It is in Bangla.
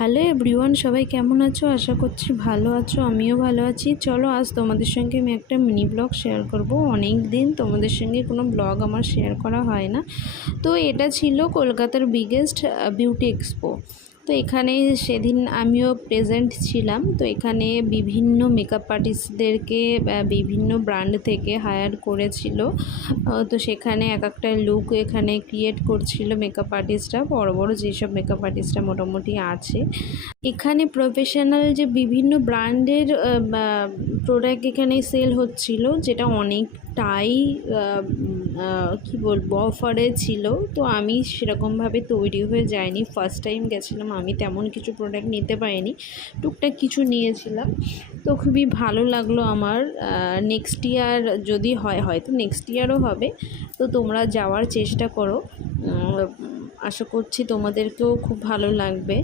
হ্যালো এভরিওয়ান, সবাই কেমন আছো? আশা করছি ভালো আছো, আমিও ভালো আছি। চলো আজ তোমাদের সঙ্গে আমি একটা মিনি ব্লগ শেয়ার করব। অনেক দিন তোমাদের সঙ্গে কোনো ব্লগ আমার শেয়ার করা হয় না। তো এটা ছিল কলকাতার বিগেস্ট বিউটি এক্সপো। তো এখানে সেদিন আমিও প্রেজেন্ট ছিলাম। তো এখানে বিভিন্ন মেকআপ আর্টিস্টদেরকে বিভিন্ন ব্র্যান্ড থেকে হায়ার করেছিল। তো সেখানে এক একটা লুক এখানে ক্রিয়েট করছিল মেকআপ আর্টিস্টরা, বড় বড় যেসব মেকআপ আর্টিস্টরা মোটামুটি আছে। এখানে প্রফেশনাল যে বিভিন্ন ব্র্যান্ডের প্রোডাক্ট এখানে সেল হচ্ছিল, যেটা অনেকটাই কি বলবো অফারে ছিল। তো আমি সেরকমভাবে তৈরি হয়ে যাইনি, ফার্স্ট টাইম গেছিলাম, আমি তেমন কিছু প্রোডাক্ট নিতে পারিনি, টুকটাক কিছু নিয়েছিলাম। তো খুবই ভালো লাগলো আমার। নেক্সট ইয়ার যদি হয়, হয়তো নেক্সট ইয়ারও হবে। তো তোমরা যাওয়ার চেষ্টা করো, আশা করছি তোমাদেরকেও খুব ভালো লাগবে।